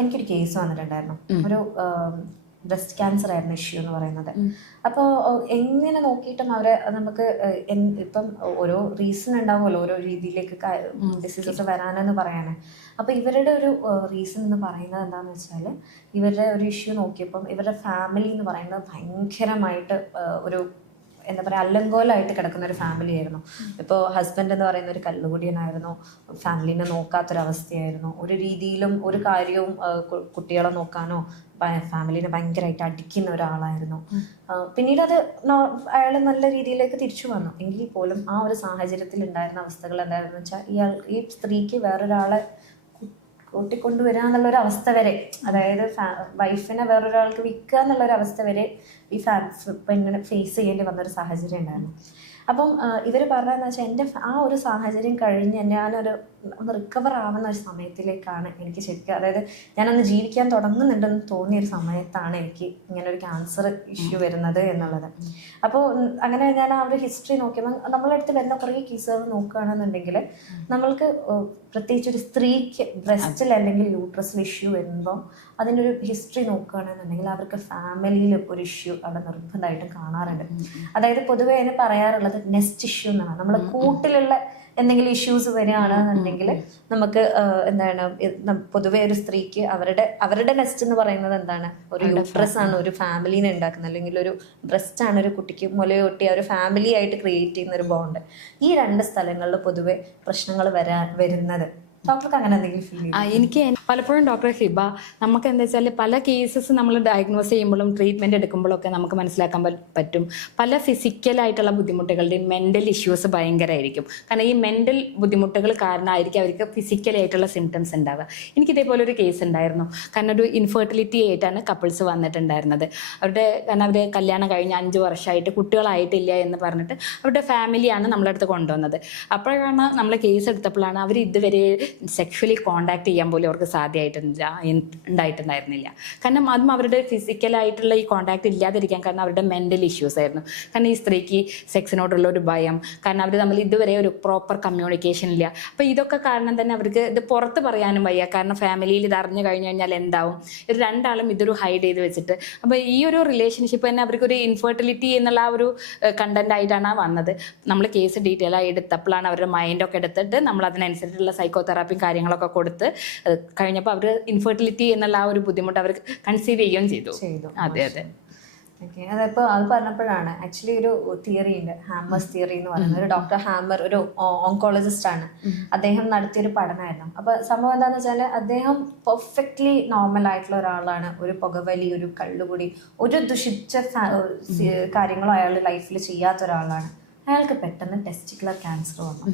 എനിക്കൊരു കേസ് വന്നിട്ടുണ്ടായിരുന്നു. ഒരു ബ്രസ്റ്റ് ക്യാൻസർ ആയിരുന്നു ഇഷ്യൂ എന്ന് പറയുന്നത്. അപ്പോൾ എങ്ങനെ നോക്കിയിട്ടും അവരെ നമുക്ക് ഇപ്പം ഓരോ റീസൺ ഉണ്ടാവുമല്ലോ ഓരോ രീതിയിലേക്ക് ഡിസീസസ് വരാനെന്ന് പറയാന് അപ്പോൾ ഇവരുടെ ഒരു റീസൺ എന്ന് പറയുന്നത് എന്താണെന്ന് വെച്ചാൽ ഇവരുടെ ഒരു ഇഷ്യൂ നോക്കിയപ്പം ഇവരുടെ ഫാമിലി എന്ന് പറയുന്നത് ഭയങ്കരമായിട്ട് ഒരു എന്താ പറയുക അല്ലങ്കോലായിട്ട് കിടക്കുന്ന ഒരു ഫാമിലി ആയിരുന്നു. ഇപ്പോൾ ഹസ്ബൻഡ് എന്ന് പറയുന്ന ഒരു കല്ലുകൂടിയനായിരുന്നു ഫാമിലിനെ നോക്കാത്തൊരവസ്ഥയായിരുന്നു. ഒരു രീതിയിലും ഒരു കാര്യവും കുട്ടികളെ നോക്കാനോ ഫാമിലിനെ ഭയങ്കരമായിട്ട് അടിക്കുന്ന ഒരാളായിരുന്നു. പിന്നീട് അത് അയാൾ നല്ല രീതിയിലേക്ക് തിരിച്ചു വന്നു. എങ്കിൽ പോലും ആ ഒരു സാഹചര്യത്തിൽ ഉണ്ടായിരുന്ന അവസ്ഥകൾ എന്തായിരുന്നു വെച്ചാൽ ഇയാൾ ഈ സ്ത്രീക്ക് വേറൊരാളെ കൂട്ടിക്കൊണ്ടുവരിക ഒരു അവസ്ഥ വരെ അതായത് വൈഫിനെ വേറൊരാൾക്ക് വിൽക്കുക എന്നുള്ള ഒരു അവസ്ഥ വരെ ഈ ഫാ ഇങ്ങനെ ഫേസ് ചെയ്യേണ്ടി വന്നൊരു സാഹചര്യം ഉണ്ടായിരുന്നു. അപ്പം ഇവർ പറഞ്ഞതെന്ന് വെച്ചാൽ എന്റെ ആ ഒരു സാഹചര്യം കഴിഞ്ഞ് ഞാനൊരു ഒന്ന് റിക്കവർ ആവുന്ന ഒരു സമയത്തിലേക്കാണ് എനിക്ക് ശരിക്കും അതായത് ഞാനൊന്ന് ജീവിക്കാൻ തുടങ്ങുന്നുണ്ടെന്ന് തോന്നിയ ഒരു സമയത്താണ് എനിക്ക് ഇങ്ങനെ ഒരു ക്യാൻസർ ഇഷ്യൂ വരുന്നത് എന്നുള്ളത്. അപ്പോൾ അങ്ങനെ ഞാൻ ആ ഒരു ഹിസ്റ്ററി നോക്കിയപ്പോൾ നമ്മളെ അടുത്ത് വരുന്ന കുറേ കേസുകൾ നോക്കുകയാണെന്നുണ്ടെങ്കിൽ നമ്മൾക്ക് പ്രത്യേകിച്ച് ഒരു സ്ത്രീക്ക് ബ്രസ്റ്റിൽ അല്ലെങ്കിൽ യൂട്രസിൽ ഇഷ്യൂ വരുമ്പോൾ അതിന്റെ ഒരു ഹിസ്റ്ററി നോക്കുകയാണെന്നുണ്ടെങ്കിൽ അവർക്ക് ഫാമിലിയിൽ ഒരു ഇഷ്യൂ അവിടെ നിർബന്ധമായിട്ടും കാണാറുണ്ട്. അതായത് പൊതുവേ അതിന് പറയാറുള്ളത് നെസ്റ്റ് ഇഷ്യൂ എന്നാണ് നമ്മുടെ കൂട്ടിലുള്ള എന്തെങ്കിലും ഇഷ്യൂസ് വരികയാണെന്നുണ്ടെങ്കിൽ നമുക്ക് എന്താണ് പൊതുവേ ഒരു സ്ത്രീക്ക് അവരുടെ അവരുടെ നെസ്റ്റ് എന്ന് പറയുന്നത് എന്താണ്? ഒരു യൂട്രസ് ആണ് ഒരു ഫാമിലിനെ ഉണ്ടാക്കുന്നത്. അല്ലെങ്കിൽ ഒരു ബ്രസ്റ്റ് ആണ് ഒരു കുട്ടിക്ക് മുലയൊട്ടി ഒരു ഫാമിലി ആയിട്ട് ക്രിയേറ്റ് ചെയ്യുന്ന ഒരു ബോണ്ട് ഈ രണ്ട് സ്ഥലങ്ങളിൽ പൊതുവെ പ്രശ്നങ്ങൾ വരാ വരുന്നത്. ഡോക്ടർക്ക് അങ്ങനെ എന്തെങ്കിലും എനിക്ക് പലപ്പോഴും ഡോക്ടർ ഹിബ നമുക്ക് എന്താ വെച്ചാൽ പല കേസസ് നമ്മൾ ഡയഗ്നോസ് ചെയ്യുമ്പോഴും ട്രീറ്റ്മെന്റ് എടുക്കുമ്പോഴും ഒക്കെ നമുക്ക് മനസ്സിലാക്കാൻ പറ്റും. പല ഫിസിക്കലായിട്ടുള്ള ബുദ്ധിമുട്ടുകളുടെയും മെന്റൽ ഇഷ്യൂസ് ഭയങ്കരമായിരിക്കും കാരണം ഈ മെന്റൽ ബുദ്ധിമുട്ടുകൾ കാരണമായിരിക്കും അവർക്ക് ഫിസിക്കലായിട്ടുള്ള സിംറ്റംസ് ഉണ്ടാവുക. എനിക്ക് ഇതേപോലെ ഒരു കേസ് ഉണ്ടായിരുന്നു. കാരണം ഒരു ഇൻഫെർട്ടിലിറ്റി ആയിട്ടാണ് കപ്പിൾസ് വന്നിട്ടുണ്ടായിരുന്നത്. അവരുടെ കാരണം അവരെ കല്യാണം കഴിഞ്ഞ അഞ്ച് വർഷമായിട്ട് കുട്ടികളായിട്ടില്ല എന്ന് പറഞ്ഞിട്ട് അവരുടെ ഫാമിലിയാണ് നമ്മളടുത്ത് കൊണ്ടുവന്നത്. അപ്പോഴാണ് നമ്മൾ കേസ് എടുത്തപ്പോഴാണ് അവർ ഇതുവരെ സെക്ഷലി കോണ്ടാക്ട് ചെയ്യാൻ പോലും അവർക്ക് സാധ്യമായിട്ടില്ല ഉണ്ടായിട്ടുണ്ടായിരുന്നില്ല. കാരണം അതും അവരുടെ ഫിസിക്കലായിട്ടുള്ള ഈ കോണ്ടാക്ട് ഇല്ലാതിരിക്കാൻ കാരണം അവരുടെ മെന്റൽ ഇഷ്യൂസ് ആയിരുന്നു. കാരണം ഈ സ്ത്രീക്ക് സെക്സിനോടുള്ള ഒരു ഭയം കാരണം അവർ തമ്മിൽ ഇതുവരെ ഒരു പ്രോപ്പർ കമ്മ്യൂണിക്കേഷൻ ഇല്ല. അപ്പോൾ ഇതൊക്കെ കാരണം തന്നെ അവർക്ക് ഇത് പുറത്ത് പറയാനും വയ്യ. കാരണം ഫാമിലിയിൽ ഇത് അറിഞ്ഞു കഴിഞ്ഞു കഴിഞ്ഞാൽ എന്താവും? ഇത് രണ്ടാളും ഇതൊരു ഹൈഡ് ചെയ്ത് വെച്ചിട്ട്. അപ്പോൾ ഈ ഒരു റിലേഷൻഷിപ്പ് തന്നെ അവർക്കൊരു ഇൻഫെർട്ടിലിറ്റി എന്നുള്ള ആ ഒരു കണ്ടന്റ് ആയിട്ടാണ് വന്നത്. നമ്മൾ കേസ് ഡീറ്റെയിൽ ആയി എടുത്തപ്പോഴാണ് അവരുടെ മൈൻഡൊക്കെ എടുത്തിട്ട് നമ്മൾ അതിനനുസരിച്ചുള്ള സൈക്കോ തെറാപ്പിയും കാര്യങ്ങളൊക്കെ കൊടുത്ത് കഴിഞ്ഞപ്പോൾ അവർ ഇൻഫെർട്ടിലിറ്റി എന്നുള്ള ആ ഒരു ബുദ്ധിമുട്ട് അവർ കൺസീവ് ചെയ്യുകയും ചെയ്തു. അതെ അതെ. ഓക്കെ. അതിപ്പോൾ അത് പറഞ്ഞപ്പോഴാണ് ആക്ച്വലി ഒരു തിയറി ഉണ്ട്. ഹാമേഴ്സ് തിയറി എന്ന് പറയുന്നത്. ഒരു ഡോക്ടർ ഹാമർ ഒരു ഓങ്കോളജിസ്റ്റ് ആണ്. അദ്ദേഹം നടത്തിയൊരു പഠനമായിരുന്നു അപ്പോൾ സംഭവം എന്താണെന്ന് വെച്ചാൽ അദ്ദേഹം പെർഫെക്റ്റ്ലി നോർമൽ ആയിട്ടുള്ള ഒരാളാണ്. ഒരു പുകവലി ഒരു കള്ളുകൂടി ഒരു ദുഷിച്ച കാര്യങ്ങളോ അയാളുടെ ലൈഫിൽ ചെയ്യാത്ത ഒരാളാണ്. അയാൾക്ക് പെട്ടെന്ന് ടെസ്റ്റിക്കുലർ ക്യാൻസർ വന്നു.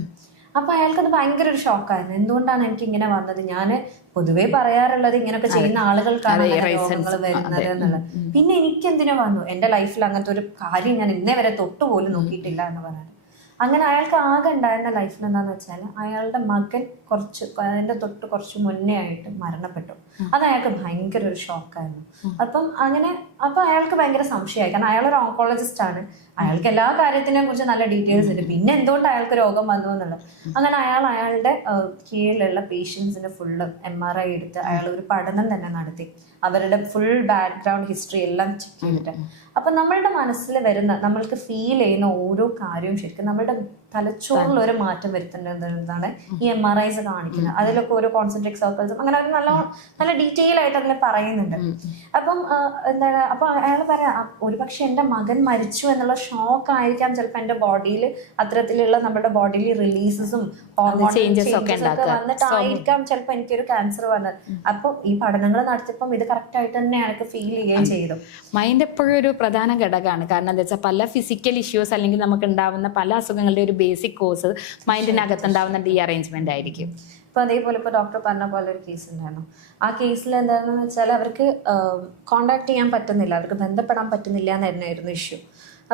അപ്പൊ അയാൾക്കത് ഭയങ്കര ഒരു ഷോക്കായിരുന്നു എന്തുകൊണ്ടാണ് എനിക്ക് ഇങ്ങനെ വന്നത്? ഞാൻ പൊതുവേ പറയാറുള്ളത് ഇങ്ങനെയൊക്കെ ചെയ്യുന്ന ആളുകൾക്കാണ് രോഗങ്ങൾ വരുന്നത് എന്നുള്ളത്. പിന്നെ എനിക്ക് എന്തിനു വന്നു എന്റെ ലൈഫിൽ അങ്ങനത്തെ ഒരു കാര്യം ഞാൻ ഇന്നേ വരെ തൊട്ട് പോലും നോക്കിയിട്ടില്ല എന്ന് പറയുന്നത് അങ്ങനെ അയാൾക്ക് ആകെ ഉണ്ടായിരുന്ന ലൈഫിൽ എന്താന്ന് വെച്ചാൽ അയാളുടെ മകൻ കുറച്ച് അതിന്റെ തൊട്ട് കുറച്ച് മുന്നേ ആയിട്ട് മരണപ്പെട്ടു. അത് അയാൾക്ക് ഭയങ്കര ഒരു ഷോക്കായിരുന്നു അപ്പം അങ്ങനെ അപ്പൊ അയാൾക്ക് ഭയങ്കര സംശയമായി. കാരണം അയാൾ ഒരു ഓങ്കോളജിസ്റ്റ് ആണ്. അയാൾക്ക് എല്ലാ കാര്യത്തിനെ കുറിച്ച് നല്ല ഡീറ്റെയിൽസ് ഉണ്ട് പിന്നെ എന്തുകൊണ്ട് അയാൾക്ക് രോഗം വന്നു എന്നുള്ളത്? അങ്ങനെ അയാൾ അയാളുടെ കീഴിലുള്ള പേഷ്യൻസിന് ഫുള്ള് എം ആർ ഐ എടുത്ത് അയാൾ ഒരു പഠനം തന്നെ നടത്തി. അവരുടെ ഫുൾ ബാക്ക്ഗ്രൗണ്ട് ഹിസ്റ്ററി എല്ലാം ചെക്ക് ചെയ്തിട്ട്. അപ്പൊ നമ്മളുടെ മനസ്സിൽ വരുന്ന നമ്മൾക്ക് ഫീൽ ചെയ്യുന്ന ഓരോ കാര്യവും ശരിക്കും നമ്മളുടെ തലച്ചോറിൽ ഒരു മാറ്റം വരുത്തേണ്ടതാണ് ഈ എം ആർ ഐസ് കാണിക്കുന്നത്. അതിലൊക്കെ ഓരോ കോൺസെൻട്രിക് സർക്കിൾസും അങ്ങനെ അവർ നല്ല നല്ല ഡീറ്റെയിൽ ആയിട്ട് അതിനെ പറയുന്നുണ്ട്. അപ്പം എന്താണ് അപ്പൊ അയാൾ പറയാം ഒരു പക്ഷെ എന്റെ മകൻ മരിച്ചു എന്നുള്ള ഷോക്ക് ആയിരിക്കാം ചിലപ്പോൾ എന്റെ ബോഡിയിൽ അത്തരത്തിലുള്ള നമ്മുടെ ബോഡിയിൽ റിലീസസും ചേഞ്ചസ് ഒക്കെ. വന്നിട്ടായിരിക്കാം ചിലപ്പോൾ എനിക്കൊരു ക്യാൻസർ വന്നത്. അപ്പൊ ഈ പഠനങ്ങൾ നടത്തിയപ്പം ഇത് കറക്റ്റ് ആയിട്ട് തന്നെ അയാൾക്ക് ഫീൽ ചെയ്യുകയും ചെയ്തു. മൈൻഡ് എപ്പോഴും ഒരു പ്രധാന ഘടകമാണ്. കാരണം എന്താ വെച്ചാൽ പല ഫിസിക്കൽ ഇഷ്യൂസ് അല്ലെങ്കിൽ നമുക്ക് ഉണ്ടാവുന്ന പല അസുഖങ്ങളുടെ ഒരു ബേസിക് കോസ് മൈൻഡിനകത്തുണ്ടാവുന്ന ഡി അറേഞ്ച്മെന്റ് ആയിരിക്കും. ഇപ്പൊ അതേപോലെ ഇപ്പൊ ഡോക്ടർ പറഞ്ഞ പോലെ ഒരു കേസ് ഉണ്ടായിരുന്നു. ആ കേസിൽ എന്താണെന്ന് വെച്ചാൽ അവർക്ക് കോണ്ടാക്ട് ചെയ്യാൻ പറ്റുന്നില്ല. അവർക്ക് ബന്ധപ്പെടാൻ പറ്റുന്നില്ല എന്നായിരുന്നു ഇഷ്യൂ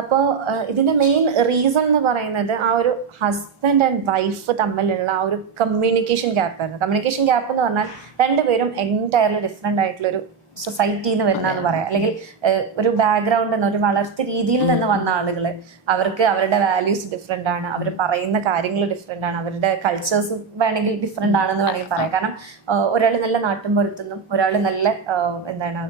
അപ്പോൾ ഇതിന്റെ മെയിൻ റീസൺ എന്ന് പറയുന്നത് ആ ഒരു ഹസ്ബൻഡ് ആൻഡ് വൈഫ് തമ്മിലുള്ള ആ ഒരു കമ്മ്യൂണിക്കേഷൻ ഗ്യാപ്പ് ആയിരുന്നു. കമ്മ്യൂണിക്കേഷൻ ഗ്യാപ്പ് എന്ന് പറഞ്ഞാൽ രണ്ടുപേരും എന്റയർലി ഡിഫറെന്റ് ആയിട്ടുള്ള ഒരു സൊസൈറ്റിയിൽ നിന്ന് വരുന്നതെന്ന് പറയാം. അല്ലെങ്കിൽ ഒരു ബാക്ക്ഗ്രൗണ്ടിൽ നിന്ന് ഒരു വളർത്തു രീതിയിൽ നിന്ന് വന്ന ആളുകൾ അവർക്ക് അവരുടെ വാല്യൂസ് ഡിഫറെന്റ് ആണ്. അവർ പറയുന്ന കാര്യങ്ങൾ ഡിഫറെന്റ് ആണ്. അവരുടെ കൾച്ചേഴ്സ് വേണമെങ്കിൽ ഡിഫറെന്റ് ആണെന്ന് വേണമെങ്കിൽ പറയാം. കാരണം ഒരാൾ നല്ല നാട്ടും പുറത്തുനിന്നും ഒരാൾ നല്ല എന്താണ്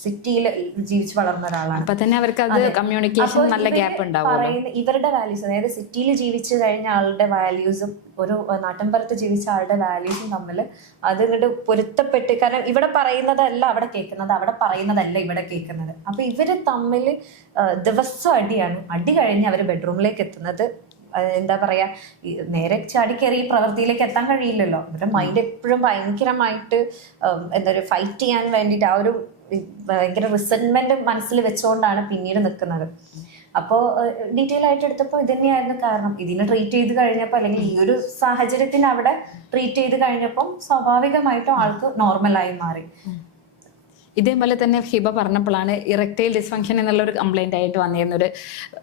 സിറ്റിയിൽ ജീവിച്ച് വളർന്ന ഒരാളാണ്. അപ്പൊ തന്നെ അവർക്ക് അത് കമ്മ്യൂണിക്കേഷൻ നല്ല ഗ്യാപ്പ് ഉണ്ടാവും ഇവരുടെ വാല്യൂസ് അതായത് സിറ്റിയിൽ ജീവിച്ചു കഴിഞ്ഞ ആളുടെ വാല്യൂസും ഒരു നാട്ടിൻപുറത്ത് ജീവിച്ച ആളുടെ വാല്യൂസും തമ്മിൽ അത് ഇങ്ങോട്ട് പൊരുത്തപ്പെട്ട് കാരണം ഇവിടെ പറയുന്നതല്ല അവിടെ കേൾക്കുന്നത് അവിടെ പറയുന്നതല്ല ഇവിടെ കേൾക്കുന്നത്. അപ്പൊ ഇവർ തമ്മിൽ ദിവസം അടിയാണ്. അടി കഴിഞ്ഞ് അവർ ബെഡ്റൂമിലേക്ക് എത്തുന്നത് എന്താ പറയാ നേരെ ചാടി കയറി ഈ പ്രവൃത്തിയിലേക്ക് എത്താൻ കഴിയില്ലല്ലോ. അവരുടെ മൈൻഡ് എപ്പോഴും ഭയങ്കരമായിട്ട് എന്താ ഒരു ഫൈറ്റ് ചെയ്യാൻ വേണ്ടിയിട്ട് ആ ഒരു ഭയങ്കര റിസെന്റ്മെന്റ് മനസ്സിൽ വെച്ചുകൊണ്ടാണ് പിന്നീട് നിൽക്കുന്നത് അപ്പോൾ ഡീറ്റെയിൽ ആയിട്ട് എടുത്തപ്പോൾ ഇത് തന്നെയായിരുന്നു കാരണം. ഇതിനെ ട്രീറ്റ് ചെയ്ത് കഴിഞ്ഞപ്പോൾ അല്ലെങ്കിൽ ഈ ഒരു സാഹചര്യത്തിന് അവിടെ ട്രീറ്റ് ചെയ്ത് കഴിഞ്ഞപ്പം സ്വാഭാവികമായിട്ടും ആൾക്ക് നോർമലായി മാറി. ഇതേപോലെ തന്നെ ഹിബ പറഞ്ഞപ്പോഴാണ് ഇറക്ടൈൽ ഡിസ്ഫങ്ഷൻ എന്നുള്ള ഒരു കംപ്ലൈന്റ് ആയിട്ട് വന്നിരുന്ന ഒരു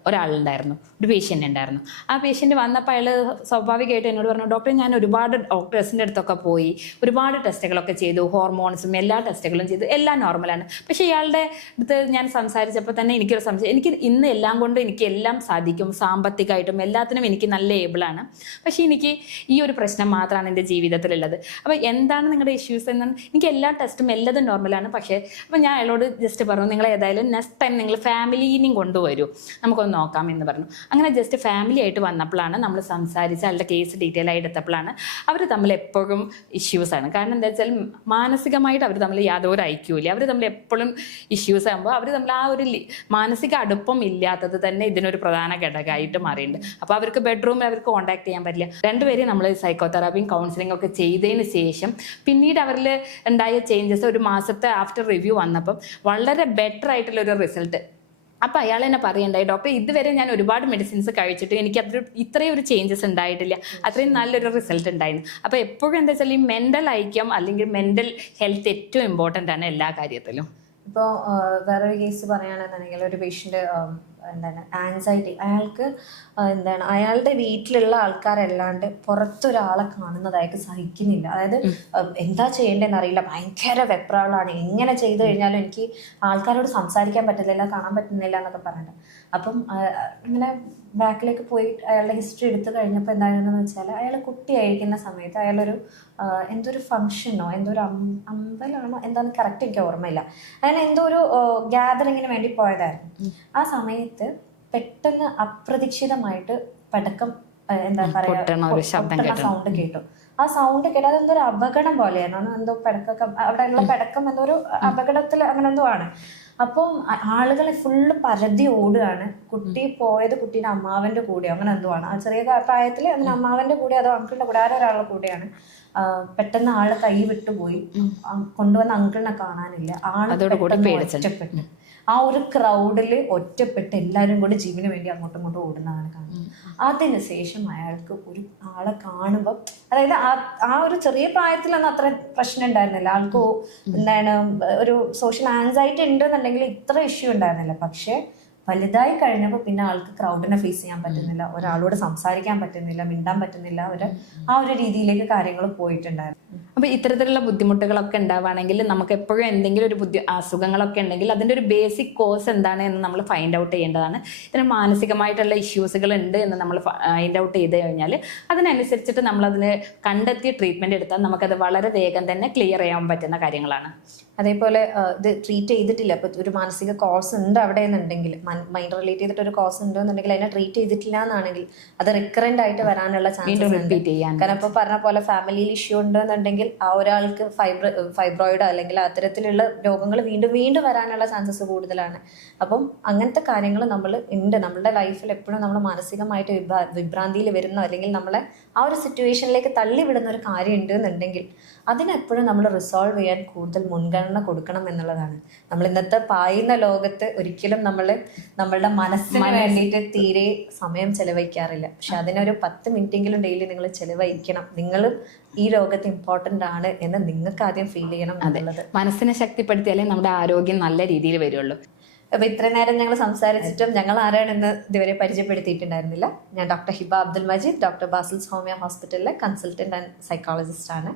ഒരാളുണ്ടായിരുന്നു ഒരു പേഷ്യന്റ് ഉണ്ടായിരുന്നു. ആ പേഷ്യന്റ് വന്നപ്പോൾ അയാൾ സ്വാഭാവികമായിട്ട് എന്നോട് പറഞ്ഞു ഡോക്ടർ ഞാൻ ഒരുപാട് ഡോക്ടേഴ്സിന്റെ അടുത്തൊക്കെ പോയി ഒരുപാട് ടെസ്റ്റുകളൊക്കെ ചെയ്തു ഹോർമോൺസും എല്ലാ ടെസ്റ്റുകളും ചെയ്തു എല്ലാം നോർമലാണ് പക്ഷേ ഇയാളുടെ അടുത്ത് ഞാൻ സംസാരിച്ചപ്പോൾ തന്നെ എനിക്കൊരു സംശയം എനിക്ക് ഇന്ന് എല്ലാം കൊണ്ടും എനിക്ക് എല്ലാം സാധിക്കും സാമ്പത്തികമായിട്ടും എല്ലാത്തിനും എനിക്ക് നല്ല ഏബിളാണ് പക്ഷേ എനിക്ക് ഈ ഒരു പ്രശ്നം മാത്രമാണ് എന്റെ ജീവിതത്തിലുള്ളത്. അപ്പോൾ എന്താണ് നിങ്ങളുടെ ഇഷ്യൂസ് എന്നാണ് എനിക്ക് എല്ലാ ടെസ്റ്റും എല്ലാതും നോർമലാണ് പക്ഷേ അപ്പോൾ ഞാൻ അയാളോട് ജസ്റ്റ് പറഞ്ഞു നിങ്ങൾ ഏതായാലും നെക്സ്റ്റ് ടൈം നിങ്ങൾ ഫാമിലീനെയും കൊണ്ടുവരൂ. നമുക്കൊന്ന് നോക്കാം എന്ന് പറഞ്ഞു. അങ്ങനെ ജസ്റ്റ് ഫാമിലി ആയിട്ട് വന്നപ്പോഴാണ് നമ്മൾ സംസാരിച്ച് അയാളുടെ കേസ് ഡീറ്റെയിൽ ആയി എടുത്തപ്പോഴാണ് അവർ തമ്മിൽ എപ്പോഴും ഇഷ്യൂസ് ആണ്. കാരണം എന്താ വെച്ചാൽ മാനസികമായിട്ട് അവർ തമ്മിൽ യാതൊരു ഐക്യമില്ല അവർ തമ്മിൽ എപ്പോഴും ഇഷ്യൂസ് ആകുമ്പോൾ അവർ തമ്മിൽ ആ ഒരു മാനസിക അടുപ്പം ഇല്ലാത്തത് തന്നെ ഇതിനൊരു പ്രധാന ഘടകമായിട്ട് മാറിയിട്ടുണ്ട്. അപ്പോൾ അവർക്ക് ബെഡ്റൂമിൽ അവർക്ക് കോൺടാക്ട് ചെയ്യാൻ പറ്റില്ല. രണ്ടുപേരെയും നമ്മൾ സൈക്കോതെറാപ്പിയും കൗൺസിലിംഗ് ഒക്കെ ചെയ്തതിന് ശേഷം പിന്നീട് അവരിൽ ഉണ്ടായ ചേഞ്ചസ് ഒരു മാസത്തെ ആഫ്റ്റർ റിവ്യൂ വന്നപ്പം വളരെ ബെറ്റർ ആയിട്ടുള്ള ഒരു റിസൾട്ട് അപ്പോൾ അയാൾ തന്നെ പറയണ്ടായി ഡോക്ടർ ഇതുവരെ ഞാൻ ഒരുപാട് മെഡിസിൻസ് കഴിച്ചിട്ട് എനിക്ക് അത്ര ഇത്രയും ഒരു ചേഞ്ചസ് ഉണ്ടായിട്ടില്ല. അത്രയും നല്ലൊരു റിസൾട്ട് ഉണ്ടായിരുന്നു അപ്പോൾ എപ്പോഴും എന്താ വെച്ചാൽ ഈ മെന്റൽ ഐക്യം അല്ലെങ്കിൽ മെന്റൽ ഹെൽത്ത് ഏറ്റവും ഇമ്പോർട്ടന്റ് ആണ് എല്ലാ കാര്യത്തിലും. ഇപ്പോൾ വേറൊരു കേസ് പറയുകയാണെന്നുണ്ടെങ്കിൽ ഒരു പേഷ്യന്റ് എന്താണ് ആൻസൈറ്റി അയാൾക്ക് എന്താണ് അയാളുടെ വീട്ടിലുള്ള ആൾക്കാരല്ലാണ്ട് പുറത്തൊരാളെ കാണുന്നത് അയാൾക്ക് സഹിക്കുന്നില്ല. അതായത് എന്താ ചെയ്യേണ്ടതെന്ന് അറിയില്ല. ഭയങ്കര വെപ്രാളാണ്. എങ്ങനെ ചെയ്തു കഴിഞ്ഞാലും എനിക്ക് ആൾക്കാരോട് സംസാരിക്കാൻ പറ്റുന്നില്ല കാണാൻ പറ്റുന്നില്ല എന്നൊക്കെ പറഞ്ഞിട്ട്. അപ്പം ഇങ്ങനെ ബാക്കിലേക്ക് പോയി അയാളുടെ ഹിസ്റ്ററി എടുത്തു കഴിഞ്ഞപ്പോൾ എന്തായിരുന്നെന്ന് വെച്ചാൽ അയാൾ കുട്ടിയായിരിക്കുന്ന സമയത്ത് അയാളൊരു എന്തൊരു ഫംഗ്ഷനോ എന്തോ ഒരു അമ്പലമാണോ എന്താണെന്ന് കറക്റ്റ് എനിക്ക് ഓർമ്മയില്ല. അയാൾ എന്തോ ഒരു ഗ്യാതറിങ്ങിന് വേണ്ടി പോയതായിരുന്നു. ആ സമയത്ത് പെട്ടെന്ന് അപ്രതീക്ഷിതമായിട്ട് പടക്കം എന്താ പറയുക സൗണ്ട് കേട്ടു. ആ സൗണ്ട് കേട്ടു അതെന്തോ ഒരു അപകടം പോലെയാണ് അത് എന്തോ അവിടെ അവിടെയുള്ള പെടക്കം എന്തോ ഒരു അപകടത്തിൽ അങ്ങനെ എന്തോ ആണ്. അപ്പം ആളുകളെ ഫുള്ള് പരതി ഓടുകയാണ്. കുട്ടി പോയത് കുട്ടീന്റെ അമ്മാവന്റെ കൂടെ അങ്ങനെ എന്തോ ആണ്. ആ ചെറിയ പ്രായത്തിൽ അങ്ങനെ അമ്മാവന്റെ കൂടെ അതോ അങ്കിളിന്റെ കൂടെ ആരോ ഒരാളുടെ കൂടെയാണ്. പെട്ടെന്ന് ആൾ കൈ വിട്ടുപോയി കൊണ്ടുവന്ന അങ്കിളിനെ കാണാനില്ല. ആൾ ഒറ്റപ്പെട്ടു. ആ ഒരു ക്രൗഡിൽ ഒറ്റപ്പെട്ട് എല്ലാവരും കൂടി ജീവന് വേണ്ടി അങ്ങോട്ടും ഇങ്ങോട്ടും ഓടുന്നതാണ് കാണുന്നത്. അതിനുശേഷം അയാൾക്ക് ഒരു ആളെ കാണുമ്പോൾ അതായത് ആ ആ ഒരു ചെറിയ പ്രായത്തിലൊന്നും അത്ര പ്രശ്നം ഉണ്ടായിരുന്നില്ല. ആൾക്ക് എന്താണ് ഒരു സോഷ്യൽ ആൻസൈറ്റി ഉണ്ടെന്നുണ്ടെങ്കിൽ ഇത്ര ഇഷ്യൂ ഉണ്ടായിരുന്നില്ല. പക്ഷേ വലുതായി കഴിഞ്ഞപ്പോൾ പിന്നെ ആൾക്ക് ക്രൗഡിനെ ഫേസ് ചെയ്യാൻ പറ്റുന്നില്ല. ഒരാളോട് സംസാരിക്കാൻ പറ്റുന്നില്ല മിണ്ടാൻ പറ്റുന്നില്ല. ഒരു ആ ഒരു രീതിയിലേക്ക് കാര്യങ്ങൾ പോയിട്ടുണ്ടായിരുന്നു. അപ്പോൾ ഇത്തരത്തിലുള്ള ബുദ്ധിമുട്ടുകളൊക്കെ ഉണ്ടാവുകയാണെങ്കിൽ നമുക്ക് എപ്പോഴും എന്തെങ്കിലും ഒരു ബുദ്ധി അസുഖങ്ങളൊക്കെ ഉണ്ടെങ്കിൽ അതിന്റെ ഒരു ബേസിക് കോസ് എന്താണ് എന്ന് നമ്മൾ ഫൈൻഡ് ഔട്ട് ചെയ്യേണ്ടതാണ്. ഇതിന് മാനസികമായിട്ടുള്ള ഇഷ്യൂസുകൾ ഉണ്ട് എന്ന് നമ്മൾ ഫൈൻഡ് ഔട്ട് ചെയ്ത് കഴിഞ്ഞാൽ അതിനനുസരിച്ചിട്ട് നമ്മൾ നമ്മളതിന് കണ്ടെത്തി ട്രീറ്റ്മെന്റ് എടുത്താൽ നമുക്കത് വളരെ വേഗം തന്നെ ക്ലിയർ ചെയ്യാൻ പറ്റുന്ന കാര്യങ്ങളാണ്. അതേപോലെ ഇത് ട്രീറ്റ് ചെയ്തിട്ടില്ല. അപ്പൊ ഒരു മാനസിക കോസ് ഉണ്ട് അവിടെ എന്നുണ്ടെങ്കിൽ മൈൻഡ് റിലേറ്റ് ചെയ്തിട്ട് ഒരു കോസ് ഉണ്ട് എന്നുണ്ടെങ്കിൽ അതിനെ ട്രീറ്റ് ചെയ്തിട്ടില്ല എന്നാണെങ്കിൽ അത് റിക്കറന്റ് ആയിട്ട് വരാനുള്ള ചാൻസ് ചാൻസസ് ഉണ്ട്. റിപ്പീറ്റ് ചെയ്യാൻ കാരണം ഇപ്പൊ പറഞ്ഞ പോലെ ഫാമിലിയിൽ ഇഷ്യൂ ഉണ്ടെന്നുണ്ടെങ്കിൽ ആ ഒരാൾക്ക് ഫൈബ്ര ഫൈബ്രോയിഡ് അല്ലെങ്കിൽ അത്തരത്തിലുള്ള രോഗങ്ങൾ വീണ്ടും വീണ്ടും വരാനുള്ള ചാൻസസ് കൂടുതലാണ്. അപ്പം അങ്ങനത്തെ കാര്യങ്ങൾ നമ്മൾ ഉണ്ട്. നമ്മുടെ ലൈഫിൽ എപ്പോഴും നമ്മൾ മാനസികമായിട്ട് വിഭ്രാ വിഭ്രാന്തിയിൽ വരുന്ന അല്ലെങ്കിൽ നമ്മളെ ആ ഒരു സിറ്റുവേഷനിലേക്ക് തള്ളിവിടുന്ന ഒരു കാര്യം ഉണ്ട് എന്നുണ്ടെങ്കിൽ അതിനെപ്പോഴും നമ്മൾ റിസോൾവ് ചെയ്യാൻ കൂടുതൽ മുൻഗണന കൊടുക്കണം എന്നുള്ളതാണ്. നമ്മൾ ഇന്നത്തെ പായുന്ന ലോകത്ത് ഒരിക്കലും നമ്മൾ നമ്മളുടെ മനസ്സിന് വേണ്ടിയിട്ട് തീരെ സമയം ചെലവഴിക്കാറില്ല. പക്ഷെ അതിനൊരു പത്ത് മിനിറ്റെങ്കിലും ഡെയിലി നിങ്ങൾ ചെലവഴിക്കണം. നിങ്ങൾ ഈ ലോകത്ത് ഇമ്പോർട്ടന്റ് ആണ് എന്ന് നിങ്ങൾക്ക് ആദ്യം ഫീൽ ചെയ്യണം എന്നുള്ളത്. മനസ്സിനെ ശക്തിപ്പെടുത്തിയാലേ നമ്മുടെ ആരോഗ്യം നല്ല രീതിയിൽ വരുള്ളൂ. അപ്പൊ ഇത്രയും നേരം ഞങ്ങൾ സംസാരിച്ചിട്ടും ഞങ്ങൾ ആരാണെന്ന് ഇതുവരെ പരിചയപ്പെടുത്തിയിട്ടുണ്ടായിരുന്നില്ല. ഞാൻ doctor Hiba Abdul Majeed doctor Basil's homeo ഹോസ്പിറ്റലിലെ കൺസൾട്ടന്റ് ആൻഡ് സൈക്കോളജിസ്റ്റ് ആണ്.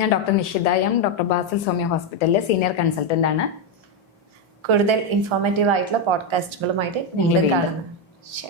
ഞാൻ doctor Nishitha M doctor Basil Soumya ഹോസ്പിറ്റലിലെ സീനിയർ കൺസൾട്ടന്റ് ആണ്. കൂടുതൽ ഇൻഫോർമേറ്റീവ് ആയിട്ടുള്ള പോഡ്കാസ്റ്റുകളുമായിട്ട് നിങ്ങൾ കാണുന്നു. ശരി.